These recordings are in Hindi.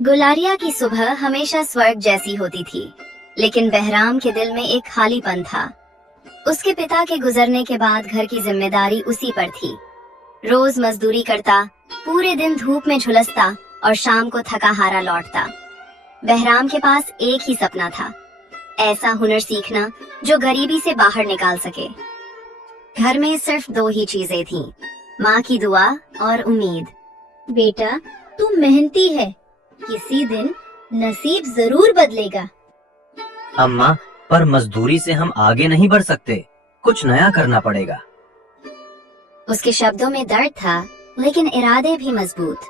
गुलारिया की सुबह हमेशा स्वर्ग जैसी होती थी, लेकिन बहराम के दिल में एक खालीपन था। उसके पिता के गुजरने के बाद घर की जिम्मेदारी उसी पर थी। रोज मजदूरी करता, पूरे दिन धूप में झुलसता और शाम को थका हारा लौटता। बहराम के पास एक ही सपना था, ऐसा हुनर सीखना जो गरीबी से बाहर निकाल सके। घर में सिर्फ दो ही चीजें थीं, माँ की दुआ और उम्मीद। बेटा, तू मेहनती है, किसी दिन नसीब जरूर बदलेगा। अम्मा, पर मजदूरी से हम आगे नहीं बढ़ सकते, कुछ नया करना पड़ेगा। उसके शब्दों में दर्द था, लेकिन इरादे भी मजबूत।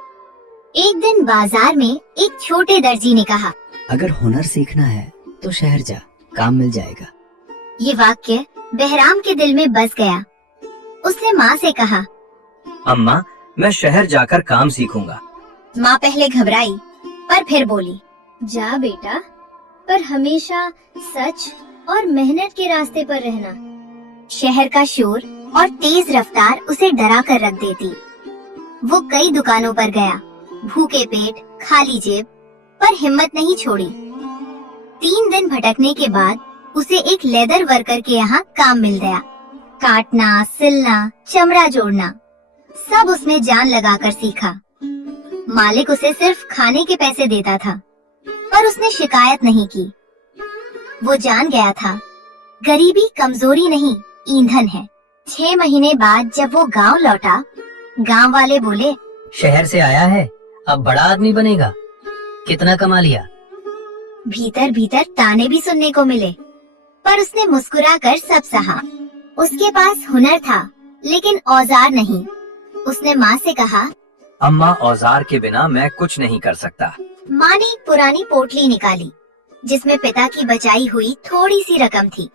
एक दिन बाजार में एक छोटे दर्जी ने कहा, अगर हुनर सीखना है तो शहर जा, काम मिल जाएगा। ये वाक्य बहराम के दिल में बस गया। उसने माँ से कहा, अम्मा, मैं शहर जाकर काम सीखूंगा। माँ पहले घबराई, पर फिर बोली, जा बेटा, पर हमेशा सच और मेहनत के रास्ते पर रहना। शहर का शोर और तेज रफ्तार उसे डरा कर रख देती। वो कई दुकानों पर गया, भूखे पेट, खाली जेब, पर हिम्मत नहीं छोड़ी। 3 दिन भटकने के बाद उसे एक लेदर वर्कर के यहाँ काम मिल गया। काटना, सिलना, चमड़ा जोड़ना, सब उसने जान लगाकर सीखा। मालिक उसे सिर्फ खाने के पैसे देता था, पर उसने शिकायत नहीं की। वो जान गया था, गरीबी कमजोरी नहीं, ईंधन है। 6 महीने बाद जब वो गांव लौटा, गांव वाले बोले, शहर से आया है, अब बड़ा आदमी बनेगा। कितना कमा लिया? भीतर भीतर ताने भी सुनने को मिले, पर उसने मुस्कुराकर सब सहा। उसके पास हुनर था, लेकिन औजार नहीं। उसने माँ से कहा, अम्मा, औजार के बिना मैं कुछ नहीं कर सकता। माँ ने एक पुरानी पोटली निकाली, जिसमें पिता की बचाई हुई थोड़ी सी रकम थी।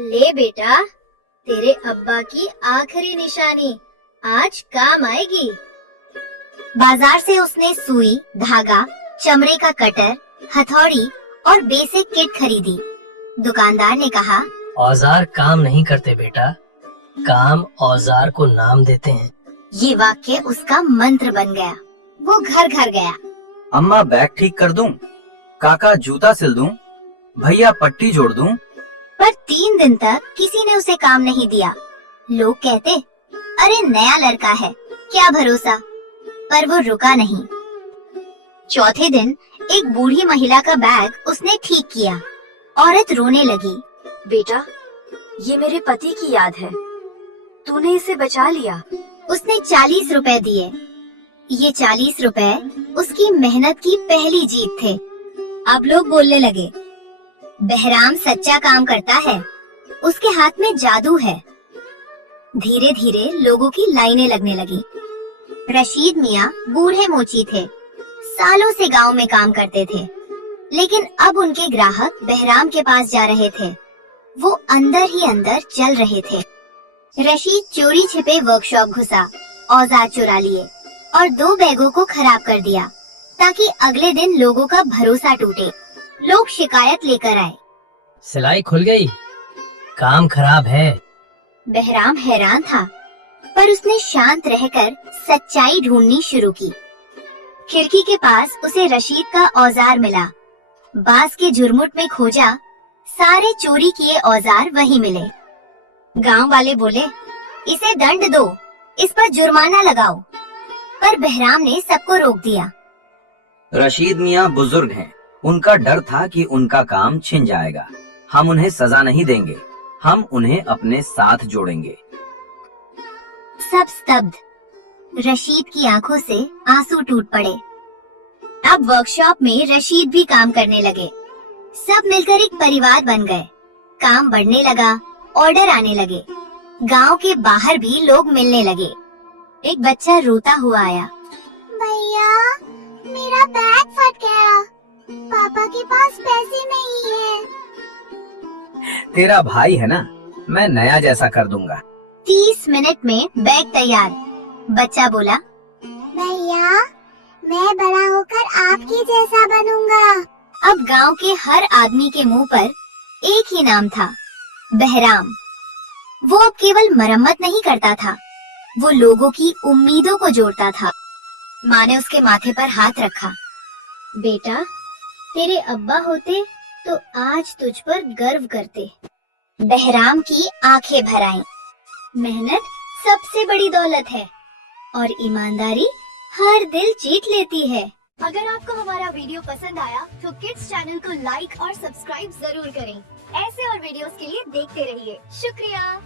ले बेटा, तेरे अब्बा की आखिरी निशानी आज काम आएगी। बाजार से उसने सुई, धागा, चमड़े का कटर, हथौड़ी और बेसिक किट खरीदी। दुकानदार ने कहा, औजार काम नहीं करते बेटा, काम औजार को नाम देते हैं। ये वाक्य उसका मंत्र बन गया। वो घर घर गया। अम्मा, बैग ठीक कर दूं? काका, जूता सिल दूं? भैया, पट्टी जोड़ दूं? पर 3 दिन तक किसी ने उसे काम नहीं दिया। लोग कहते, अरे नया लड़का है, क्या भरोसा। पर वो रुका नहीं। चौथे दिन एक बूढ़ी महिला का बैग उसने ठीक किया। औरत रोने लगी, बेटा, ये मेरे पति की याद है, तूने इसे बचा लिया। उसने 40 रुपए दिए। ये 40 रुपए उसकी मेहनत की पहली जीत थे। अब लोग बोलने लगे, बहराम सच्चा काम करता है, उसके हाथ में जादू है। धीरे धीरे लोगों की लाइनें लगने लगी। रशीद मियाँ बूढ़े मोची थे, सालों से गांव में काम करते थे, लेकिन अब उनके ग्राहक बहराम के पास जा रहे थे। वो अंदर ही अंदर चल रहे थे। रशीद चोरी छिपे वर्कशॉप घुसा, औजार चुरा लिए और 2 बैगों को खराब कर दिया, ताकि अगले दिन लोगों का भरोसा टूटे। लोग शिकायत लेकर आए, सिलाई खुल गई, काम खराब है। बहराम हैरान था, पर उसने शांत रहकर सच्चाई ढूंढनी शुरू की। खिड़की के पास उसे रशीद का औजार मिला। बांस के झुरमुट में खोजा, सारे चोरी किए औजार वही मिले। गांव वाले बोले, इसे दंड दो, इस पर जुर्माना लगाओ। पर बहराम ने सबको रोक दिया। रशीद मियाँ बुजुर्ग हैं, उनका डर था कि उनका काम छिन जाएगा। हम उन्हें सजा नहीं देंगे, हम उन्हें अपने साथ जोड़ेंगे। सब स्तब्ध। रशीद की आंखों से आंसू टूट पड़े। अब वर्कशॉप में रशीद भी काम करने लगे। सब मिलकर एक परिवार बन गए। काम बढ़ने लगा, ऑर्डर आने लगे। गांव के बाहर भी लोग मिलने लगे। एक बच्चा रोता हुआ आया, भैया, मेरा बैग फट गया, पापा के पास पैसे नहीं है। तेरा भाई है ना, मैं नया जैसा कर दूंगा। 30 मिनट में बैग तैयार। बच्चा बोला, भैया, मैं बड़ा होकर आपके जैसा बनूंगा। अब गांव के हर आदमी के मुंह पर एक ही नाम था, बहराम। वो अब केवल मरम्मत नहीं करता था, वो लोगों की उम्मीदों को जोड़ता था। माँ ने उसके माथे पर हाथ रखा। बेटा, तेरे अब्बा होते तो आज तुझ पर गर्व करते। बहराम की आंखें भर आईं। मेहनत सबसे बड़ी दौलत है और ईमानदारी हर दिल जीत लेती है। अगर आपको हमारा वीडियो पसंद आया तो किड्स चैनल को लाइक और सब्सक्राइब जरूर करें। ऐसे और वीडियोस के लिए देखते रहिए। शुक्रिया।